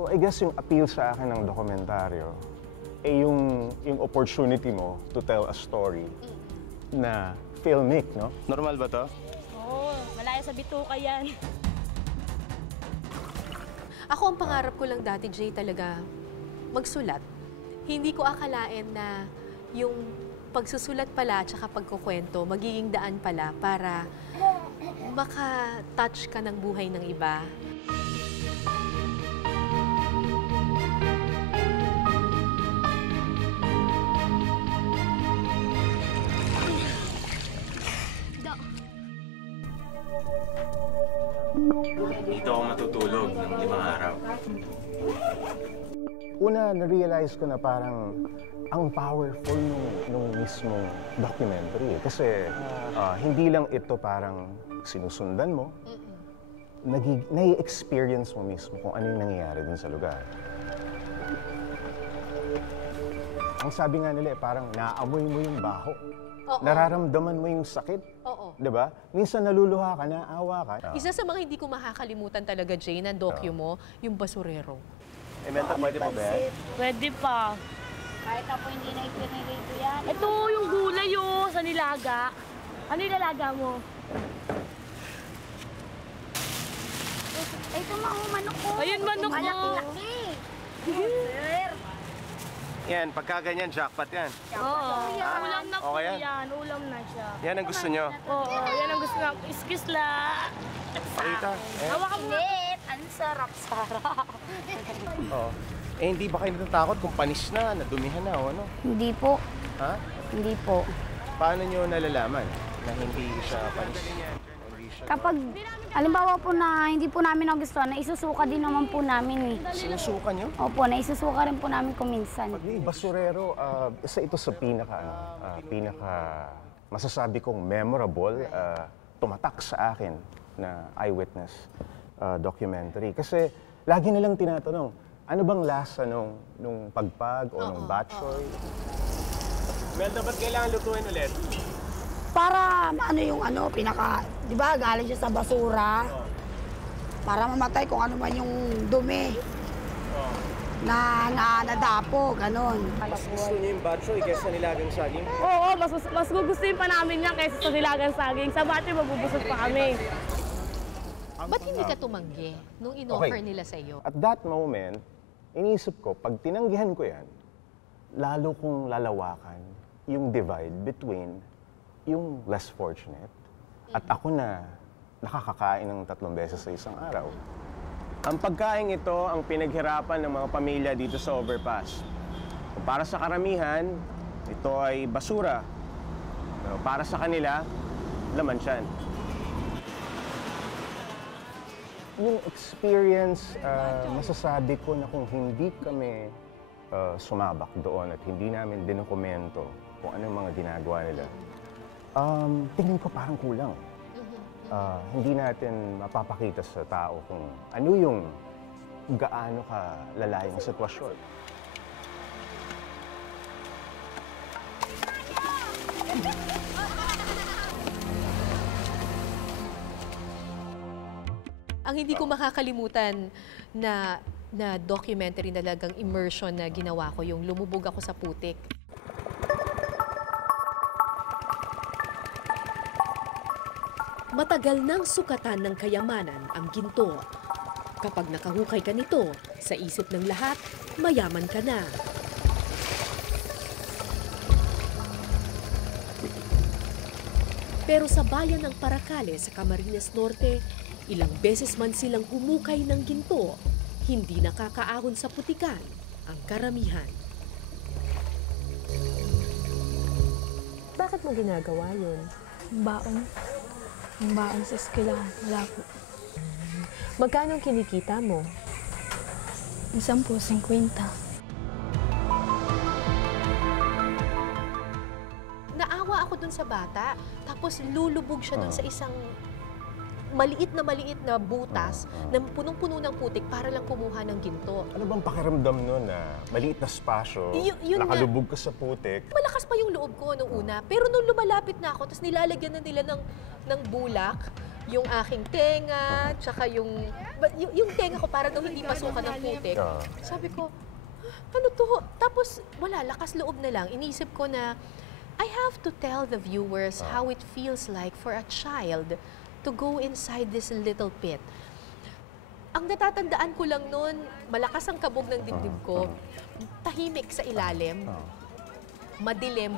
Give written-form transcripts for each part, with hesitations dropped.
So I guess yung appeal sa akin ng dokumentaryo, yung opportunity mo to tell a story na filmic, no? Normal ba to? Oo, malaya sa bituka yan. Ako, ang pangarap ko lang dati, Jay, talaga magsulat. Hindi ko akalain na yung pagsusulat pala at saka pagkukwento, magiging daan pala para maka-touch ka ng buhay ng iba. Dito ako matutulog ng 5 araw. Una, na-realize ko na parang ang powerful nung mismong documentary. Kasi hindi lang ito parang sinusundan mo, nai-experience mo mismo kung ano yung nangyayari dun sa lugar. Ang sabi nga nila, parang naamoy mo yung baho. Oo. Nararamdaman mo yung sakit. Oo. Diba? Minsan naluluha ka, naawa ka. Isa sa mga hindi ko makakalimutan talaga, Jay, na docu mo, yung basurero. Menta, pwede pa ba? Pwede pa. Kahit ako hindi na ipinirito yan. Ito yung gulay sa nilaga. Ano ilalaga mo? Ito mga manok ko. Ayun, manok ko. Malaki-laki. Sir. Yan, pagka ganyan, jackpot yan. Oo. Ulam na po Okay yan? yan. Ulam na siya. Yan ang gusto nyo. Oo, yan ang gusto na. Iskisla. Pakita. Hawakan mo. Init. Ang sarap-sarap. Oo. Hindi ba kayo natatakot kung panis na, nadumihan na, o ano? Hindi po. Ha? Hindi po. Paano nyo nalalaman na hindi siya panis? Kapag, halimbawa po na hindi po namin nagustuhan, na isusuka din naman po namin eh. Sinusukan nyo? Opo, na isusuka rin po namin kung minsan. Pag yung basurero, isa ito sa pinaka masasabi kong memorable, tumatak sa akin na eyewitness documentary. Kasi lagi nilang tinatanong, ano bang lasa nung pagpag o nung batchoy? Melda, ba't kailangan lutuin ulit? Para ano yung pinaka, di ba, galing siya sa basura. Para mamatay kung ano man yung dumi na nadapo, ganon. Mas gusto niyo yung batchoy kaysa nilagang saging? Oo, mas gugustuhin pa namin yan kaysa sa nilagang saging. Sa bati, mabubusog pa kami. Ba't hindi ka tumanggi nung in-offer nila sa iyo? At that moment, iniisip ko, pag tinanggihan ko yan, lalo kong lalawakan yung divide between yung less fortunate at ako na nakakakain ng 3 beses sa isang araw. Ang pagkain ito ang pinaghirapan ng mga pamilya dito sa overpass. Para sa karamihan, ito ay basura. Pero para sa kanila, laman siyan. Yung experience, masasabi ko na kung hindi kami sumabak doon at hindi namin dinokumento kung anong mga ginagawa nila, tingin ko parang kulang. Hindi natin mapapakita sa tao kung ano yung gaano ka lalayong sitwasyon. Ang hindi ko makakalimutan na documentary na talagang immersion na ginawa ko, yung lumubog ako sa putik. Matagal nang sukatan ng kayamanan ang ginto. Kapag nakahukay ka nito, sa isip ng lahat, mayaman ka na. Pero sa bayan ng Paracale sa Camarines Norte, ilang beses man silang humukay ng ginto, hindi nakakaahon sa putikan ang karamihan. Bakit mo ginagawa yun? Baon. Ang baon sa eskwelahan. Wala po. Magkano ang kinikita mo? 10 po, 50. Naawa ako dun sa bata, tapos lulubog siya dun sa isang maliit na butas na punong-puno ng putik para lang kumuha ng ginto. Ano bang pakiramdam nun na maliit na spasyo, nakalubog ka sa putik? Malakas pa yung loob ko nung una, pero nung lumalapit na ako, tapos nilalagyan na nila ng bulak, yung aking tenga, tsaka yung tenga ko para daw hindi masukan ng putik. Sabi ko, ano to? Tapos wala, lakas loob na lang. Inisip ko na, I have to tell the viewers how it feels like for a child to go inside this little pit. Ang natatandaan ko lang noon, malakas ang kabog ng dibdib ko, tahimik sa ilalim, madilim.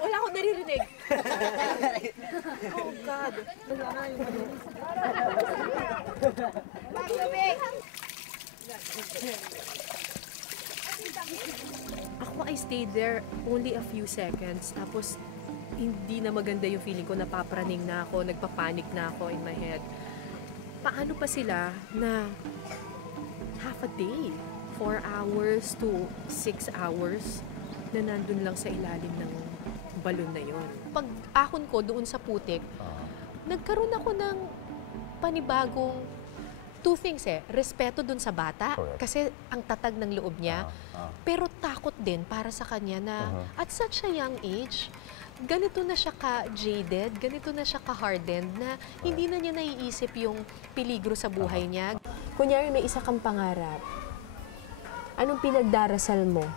Wala akong naririnig. Oh, God. Ako, I stayed there only a few seconds. Tapos, hindi na maganda yung feeling ko. Napapraning na ako, nagpapanik na ako in my head. Paano pa sila na half a day, 4 hours to 6 hours, na nandun lang sa ilalim ng balon na yon. Pag ahon ko doon sa putik, nagkaroon ako ng panibagong two things respeto doon sa bata, Correct. kasi ang tatag ng loob niya, pero takot din para sa kanya na at such a young age, ganito na siya ka-jaded, ganito na siya ka-hardened, na hindi na niya naiisip yung peligro sa buhay niya. Kunyari may isa kang pangarap, anong pinagdarasal mo?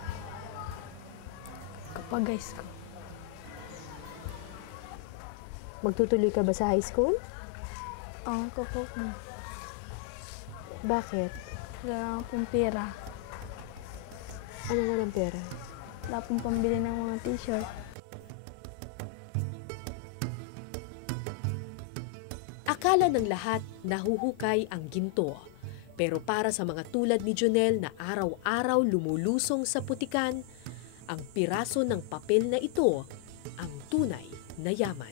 Kapag guys ko. Magtutuloy ka ba sa high school? Ang kapag Bakit? wala akong pera. Ano nga ng pera? Wala akong pambili ng mga t-shirt. Akala ng lahat nahuhukay ang ginto. Pero para sa mga tulad ni Jonel na araw-araw lumulusong sa putikan, ang piraso ng papel na ito ang tunay na yaman.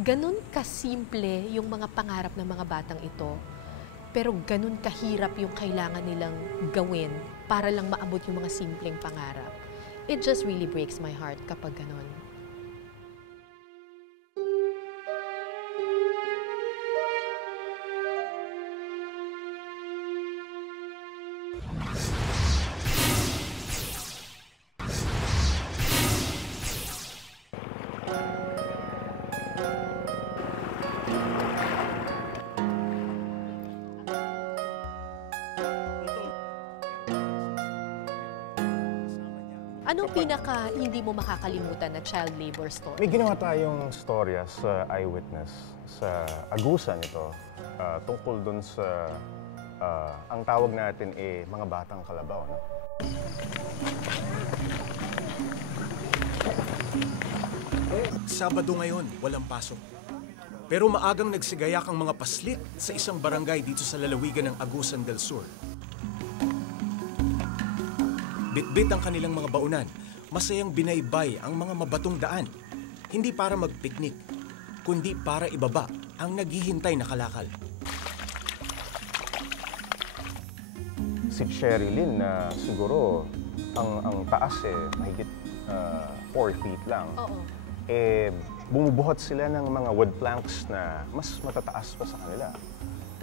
Ganon kasimple yung mga pangarap ng mga batang ito, pero ganon kahirap yung kailangan nilang gawin para lang maabot yung mga simpleng pangarap. It just really breaks my heart kapag ganon. Anong pinaka hindi mo makakalimutan na child labor story? May ginawa tayong storya sa Eyewitness sa Agusan ito tungkol dun sa ang tawag natin mga batang kalabaw. No? Sabado ngayon, walang pasok. Pero maagang nagsigayak ang mga paslit sa isang barangay dito sa lalawigan ng Agusan del Sur. Bitbit ang kanilang mga baunan, masayang binaybay ang mga mabatong daan. Hindi para magpiknik, kundi para ibaba ang naghihintay na kalakal. Si Sherilyn na siguro ang taas mahigit 4 feet lang. Oo. Bumubuhat sila ng mga wood planks na mas matataas pa sa kanila.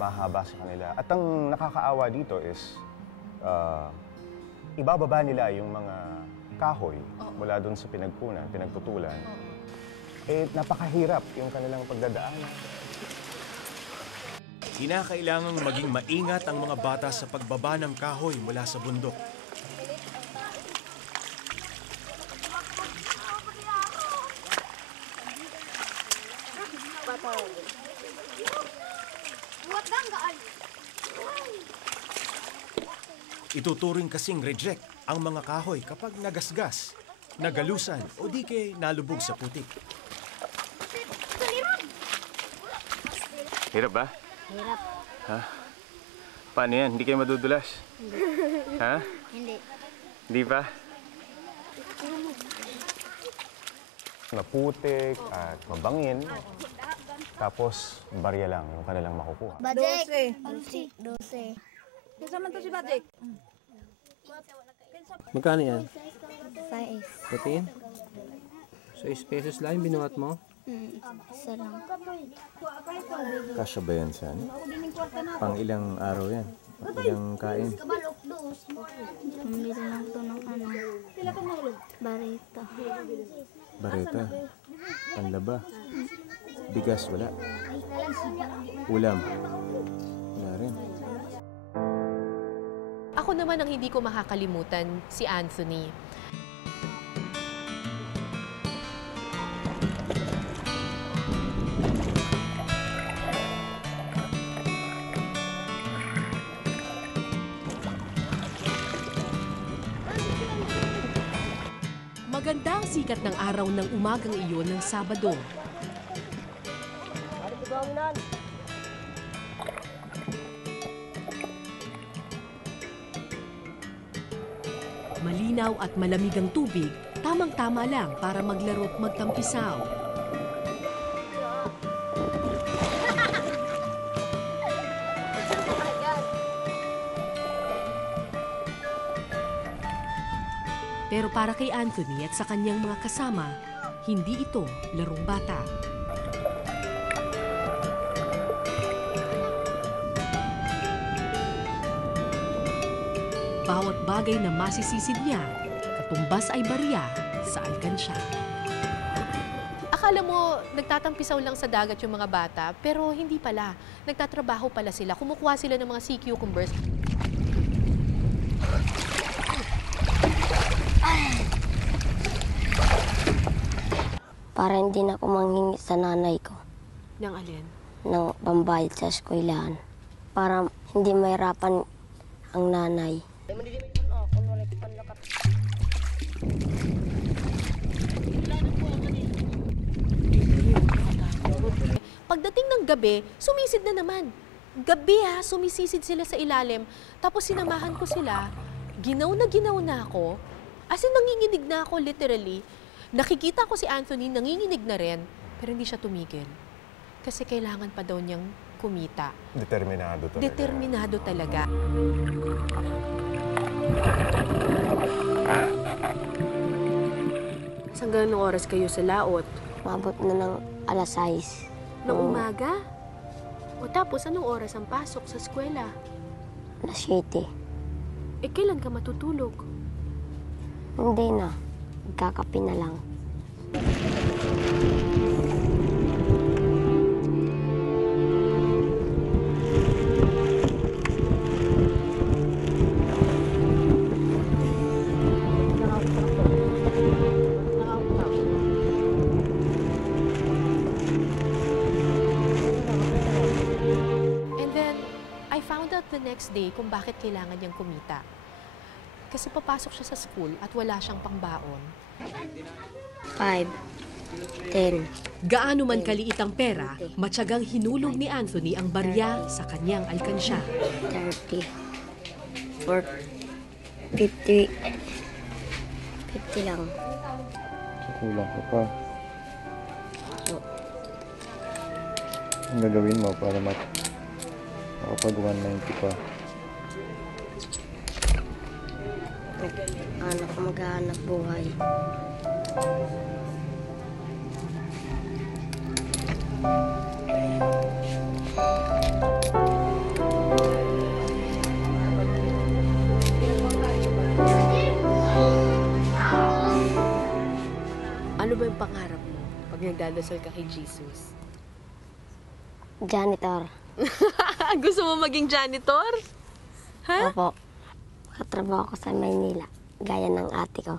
Mahaba sa kanila. At ang nakakaawa dito is ibababa nila yung mga kahoy mula doon sa pinagtutulan. Napakahirap yung kanilang pagdadaanan. Kinakailangang maging maingat ang mga bata sa pagbaba ng kahoy mula sa bundok. Ituturing kasing reject ang mga kahoy kapag nagasgas, nagalusan o di kay nalubog sa putik. Hirap ba? Hirap. Ha? Paano yan? Hindi kayo madudulas? Ha? Hindi. Hindi pa? Maputik at mabangin. Tapos, barya lang yung kanilang makukuha. Badek. 12. Magkano yan? 6. Patiin? 6 pesos lang yung binuhat mo? Isa lang. Kasya ba yan, San? Pang ilang araw yan? Pang ilang kain? Pambili lang to ng ano. Barita. Bareta? Panlaba? Bigas? Wala? Ulam? Wala rin. Ako naman ang hindi ko makakalimutan, si Anthony. Maganda ang sikat ng araw ng umagang iyon ng Sabado. Malinaw at malamig ang tubig, tamang-tama lang para maglaro at magtampisaw. Pero para kay Anthony at sa kanyang mga kasama, hindi ito larong bata. Bawat bagay na masisisid niya, katumbas ay barya sa alkansya. Akala mo, nagtatampisaw lang sa dagat yung mga bata, pero hindi pala. Nagtatrabaho pala sila. Kumukuha sila ng mga sea cucumbers. Para hindi na ako manghingi sa nanay ko Ng alin? ng pambayad sa eskwelahan. Para hindi mahirapan ang nanay. Pagdating ng gabi, sumisid na naman. Gabi ha, sumisisid sila sa ilalim. Tapos sinamahan ko sila. Ginaw na ako. As in, nanginginig na ako literally. Nakikita ko si Anthony, nanginginig na rin. Pero hindi siya tumigil. Kasi kailangan pa daw niyang kumita. Determinado talaga. Determinado talaga. Hanggang anong oras kayo sa laot? Mabot na ng alas 6. Ng umaga? O tapos, anong oras ang pasok sa eskwela? Alas 7. Eh, kailan ka matutulog? Hindi na. Magkakape na lang. And then, I found out the next day kung bakit kailangan niyang kumita. Kasi papasok siya sa school at wala siyang pangbaon. 5. 10. Gaano man kaliit ang pera, matyagang hinulog ni Anthony ang barya sa kanyang alkansya. 30. 40. 50. 50 lang. Kulang ka pa. So, Ang gagawin mo para makapag 190 pa? anak ko maghahanap buhay. Ano ba yung pangarap mo pag nagdadasal ka kay Jesus? Janitor. Gusto mo maging janitor? Ha? Opo. Katrabaho ko sa Maynila. Gaya ng ate ko.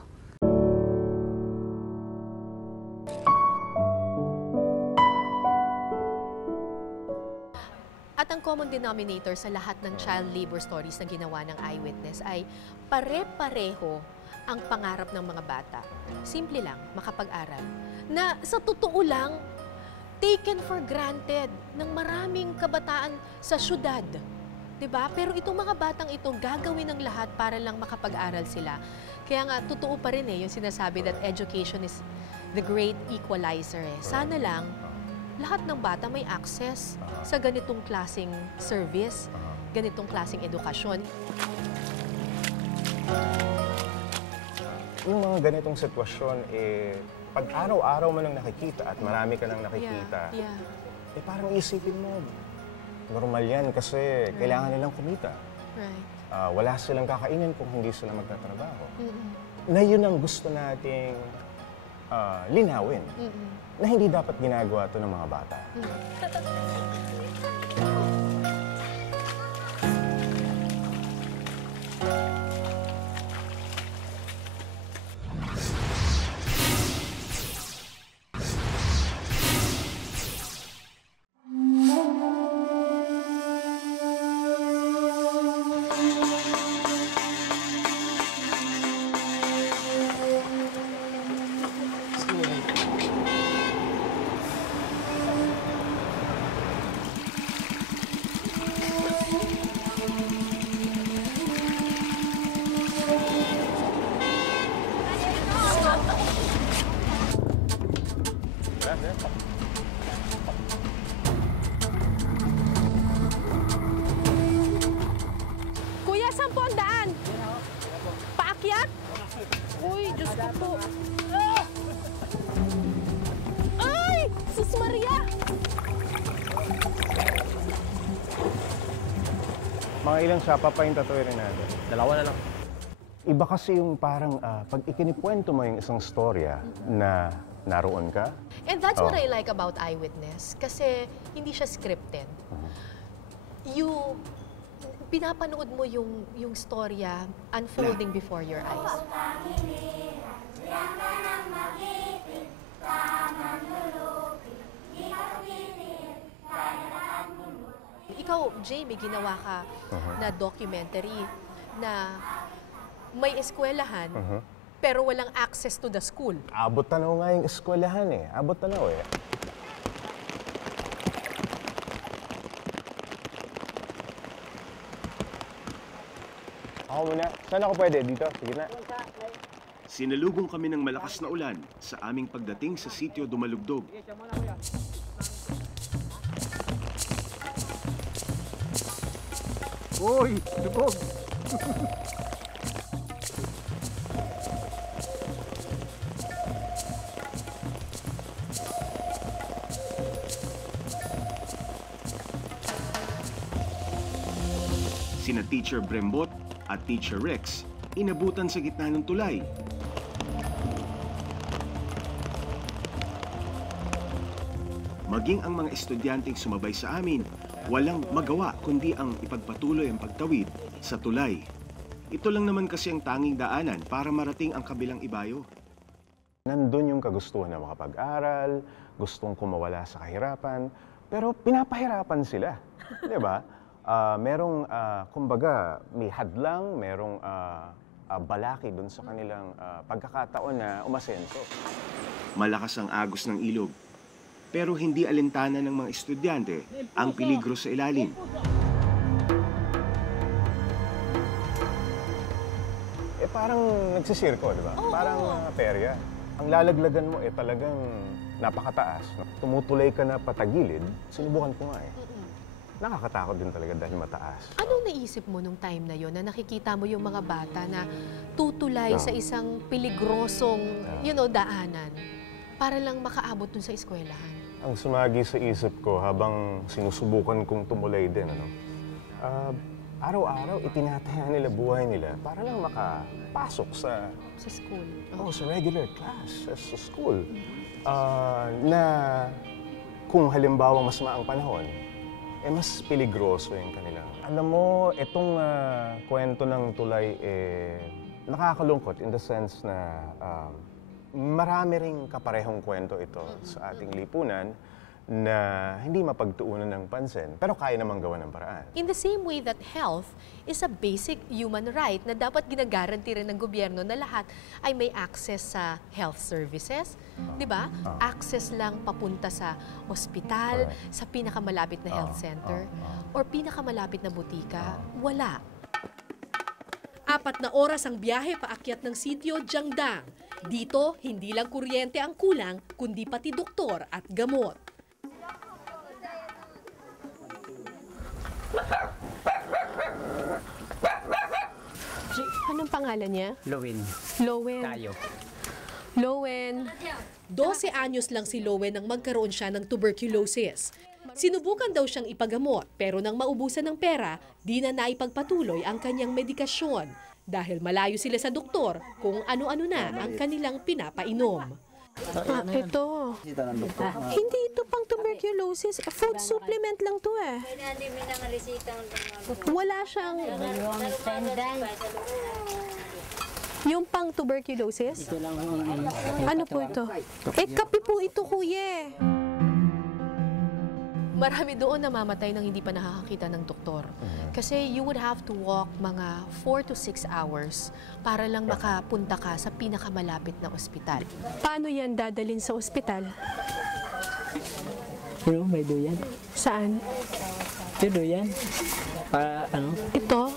At ang common denominator sa lahat ng child labor stories na ginawa ng eyewitness ay pare-pareho ang pangarap ng mga bata. Simple lang, makapag-aral. Na sa totoo lang, taken for granted ng maraming kabataan sa syudad. 'Di ba? Pero itong mga batang ito gagawin ng lahat para lang makapag-aral sila. Kaya nga, totoo pa rin yung sinasabi that education is the great equalizer. Sana lang, lahat ng bata may access sa ganitong klaseng service, ganitong klaseng edukasyon. Yung mga ganitong sitwasyon, pag araw-araw mo nang nakikita at marami ka nang nakikita, parang isipin mo, normal yan kasi kailangan nilang kumita. Right. Wala silang kakainin kung hindi sila magtatrabaho. Na yun ang gusto nating linawin. Na hindi dapat ginagawa ito ng mga bata. Kuya, saan po ang daan? Paakyat? Uy, Diyos ko po. Ay! Sus Maria! Mga ilang sapa pa yung tatuwirin natin. Dalawa na lang. Iba kasi yung parang pag ikinikwento mo yung isang storya na naroon ka. And that's what I like about Eyewitness. Kasi hindi siya scripted. Pinapanood mo yung storya unfolding before your eyes. Ikaw, Jamie, ginawa ka na documentary na may eskwelahan pero walang access to the school. Abot tanaw nga yung eskwelahan Abot tanaw Ako muna. Saan ako pwede? Dito? Sige na. Sinalubong kami ng malakas na ulan sa aming pagdating sa sitio Dumalugdog. Uy! Lubog! Sina Teacher Brembot at Teacher Rex inabutan sa gitna ng tulay. Maging ang mga estudyanteng sumabay sa amin, walang magawa kundi ang ipagpatuloy ang pagtawid sa tulay. Ito lang naman kasi ang tanging daanan para marating ang kabilang ibayo. Nandun yung kagustuhan na makapag-aral, gustong kumawala sa kahirapan, pero pinapahirapan sila. Di ba? Merong, kumbaga, may hadlang, merong balaki dun sa kanilang pagkakataon na umasenso. Malakas ang agos ng ilog, pero hindi alintana ng mga estudyante ang peligro sa ilalim. Parang nagsisirko, di ba? Parang perya. Ang lalaglagan mo talagang napakataas. Tumutulay ka na patagilid, sinubukan ko nga Nakakatakot din talaga dahil mataas. Anong naisip mo nung time na yon na nakikita mo yung mga bata na tutulay sa isang peligrosong, daanan para lang makaabot dun sa eskwelahan? Ang sumagi sa isip ko habang sinusubukan kong tumulay din, araw-araw itinataya nila buhay nila para lang makapasok sa school. Sa regular class, sa school. Na kung halimbawa mas maang panahon, mas peligroso yung kanilang. Alam mo, itong kwento ng tulay, nakakalungkot in the sense na marami ring kaparehong kwento ito sa ating lipunan na hindi mapagtuunan ng pansin, pero kaya namang gawa ng paraan. In the same way that health is a basic human right na dapat ginagaranti rin ng gobyerno na lahat ay may access sa health services, di ba? Access lang papunta sa ospital, sa pinakamalapit na health center, or pinakamalapit na butika. Wala. 4 na oras ang biyahe paakyat ng sitio Jiangdang. Dito, hindi lang kuryente ang kulang, kundi pati doktor at gamot. Anong pangalan niya? Lowin. Lowen. Tayo. Lowen. 12 anyos lang si Lowen nang magkaroon siya ng tuberculosis. Sinubukan daw siyang ipagamot pero nang maubusan ng pera, di na naipagpatuloy ang kanyang medikasyon dahil malayo sila sa doktor kung ano-ano na ang kanilang pinapainom. Ito. Hindi ito pang tuberculosis. Food supplement lang to eh. Wala siyang... Yung pang tuberculosis? Ano po ito? Kape po ito, kuya. Marami doon namamatay nang hindi pa nakakakita ng doktor. Kasi you would have to walk mga 4 to 6 hours para lang makapunta ka sa pinakamalapit na ospital. Paano yan dadalhin sa ospital? Pero may duyan. Saan? Ito duyan. Para ano? Ito?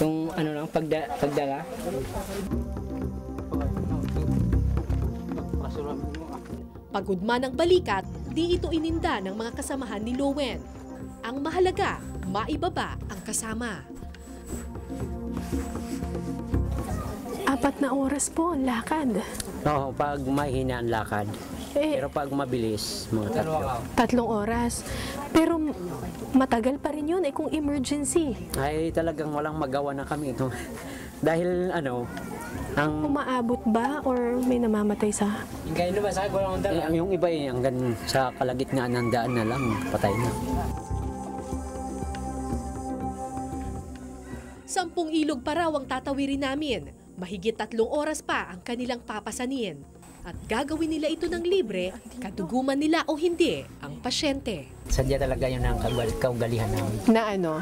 Kung ano lang, pagdala. Pagod man ang balikat, di ito ininda ng mga kasamahan ni Lowen. Ang mahalaga, maibaba ang kasama. 4 na oras po ang lakad. Oo, pag mahina ang lakad. Pero pag mabilis, mga 3 3. oras. Pero matagal pa rin yun kung emergency. Ay talagang walang magawa na kami ito. Dahil ano, ang... Umaabot ba or may namamatay sa... Yung iba hanggang sa kalagitnaan ng daan na lang, patay na. 10 ilog pa raw ang tatawirin namin. Mahigit 3 oras pa ang kanilang papasanin. At gagawin nila ito ng libre, kaduguman nila o hindi, ang pasyente. Sadya talaga yun ang kaugalihan namin. Na ano?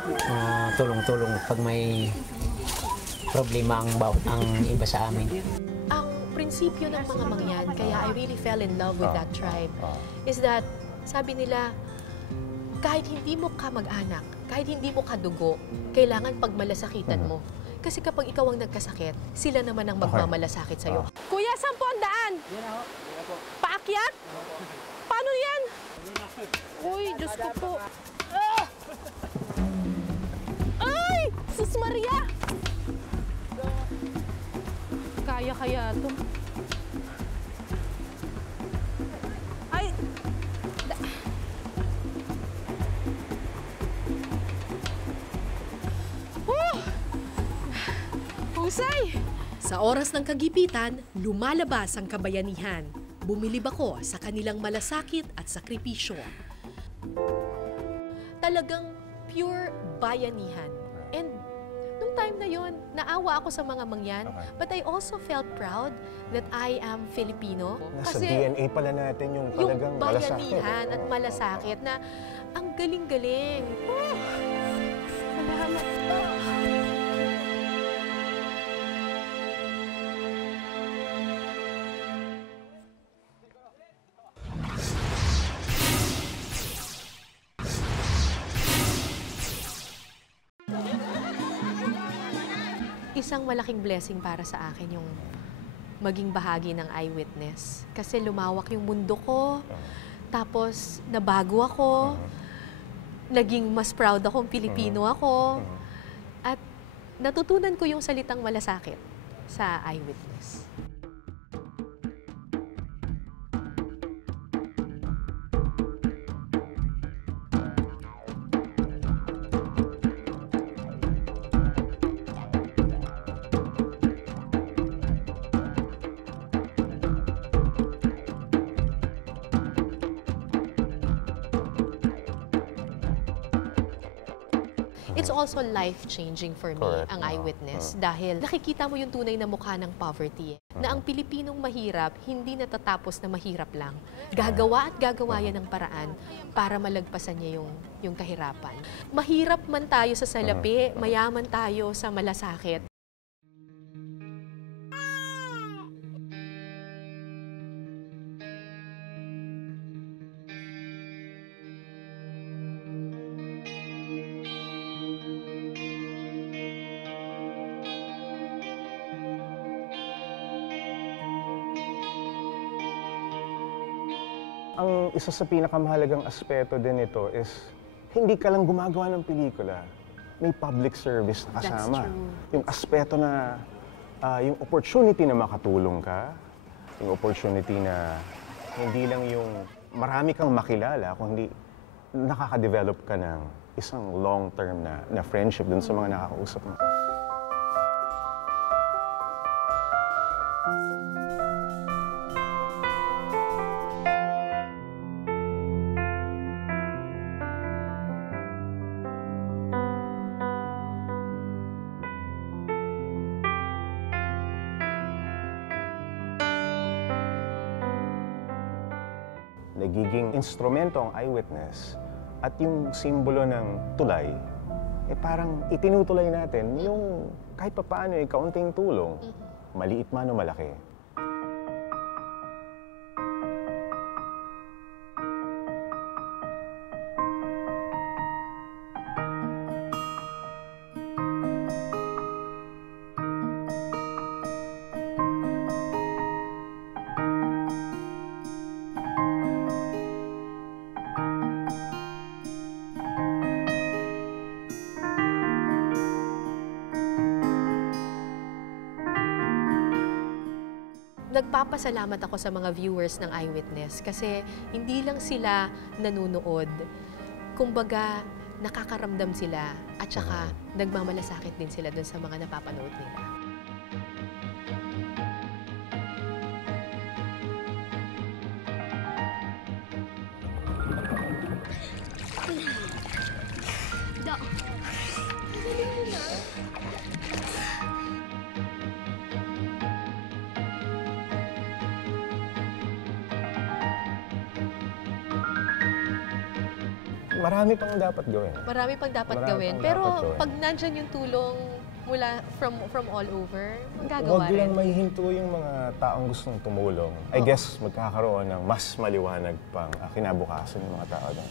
Tulong-tulong pag may problema ang iba sa amin. Ang prinsipyo ng mga mangyan, kaya I really fell in love with that tribe, is that, sabi nila, kahit hindi mo ka mag-anak, kahit hindi mo kadugo, kailangan pagmalasakitan mo. Kasi kapag ikaw ang nagkasakit, sila naman ang magmamalasakit sa'yo. Kuya, saan po ang daan? Paakyat? Paano yan? Uy, Diyos ko po. Ay! Sus Maria! Kaya ito. Ay! Husay! Sa oras ng kagipitan, lumalabas ang kabayanihan. Bumilib ako sa kanilang malasakit at sakripisyo. Talagang pure bayanihan. And nung time na yon, naawa ako sa mga mangyan, but I also felt proud that I am Filipino. Nasa DNA pala natin yung talagang malasakit. Yung bayanihan at malasakit na ang galing-galing. Salamat. Isang malaking blessing para sa akin yung maging bahagi ng eyewitness. Kasi lumawak yung mundo ko, tapos nabago ako, naging mas proud akong Pilipino ako, at natutunan ko yung salitang malasakit sa eyewitness. It's also life-changing for me, Correct. ang eyewitness. Dahil nakikita mo yung tunay na mukha ng poverty. Na ang Pilipinong mahirap, hindi natatapos na mahirap lang. Gagawa at gagawa yan ng paraan para malagpasan niya yung kahirapan. Mahirap man tayo sa salapi, mayaman tayo sa malasakit. Ang isa sa pinakamahalagang aspeto din nito is hindi ka lang gumagawa ng pelikula. May public service na kasama. That's true. Yung aspeto na, yung opportunity na makatulong ka, yung opportunity na hindi lang yung marami kang makilala, kundi nakaka-develop ka ng isang long-term na friendship dun sa mga nakakausap mo. Nagiging instrumento ang eyewitness at yung simbolo ng tulay, parang itinutuloy natin yung kahit pa paano kaunting tulong, maliit man o malaki. Nagpapasalamat ako sa mga viewers ng Eyewitness kasi hindi lang sila nanunood. Kumbaga, nakakaramdam sila at saka nagmamalasakit din sila dun sa mga napapanood nila. Marami pang dapat gawin. Marami pang dapat Marami gawin. pang Pero dapat gawin. pag nandyan yung tulong mula from all over, gagawa Huwag rin. lang mahihinto yung mga taong gustong tumulong. I guess magkakaroon ng mas maliwanag pang kinabukasan ng mga tao doon.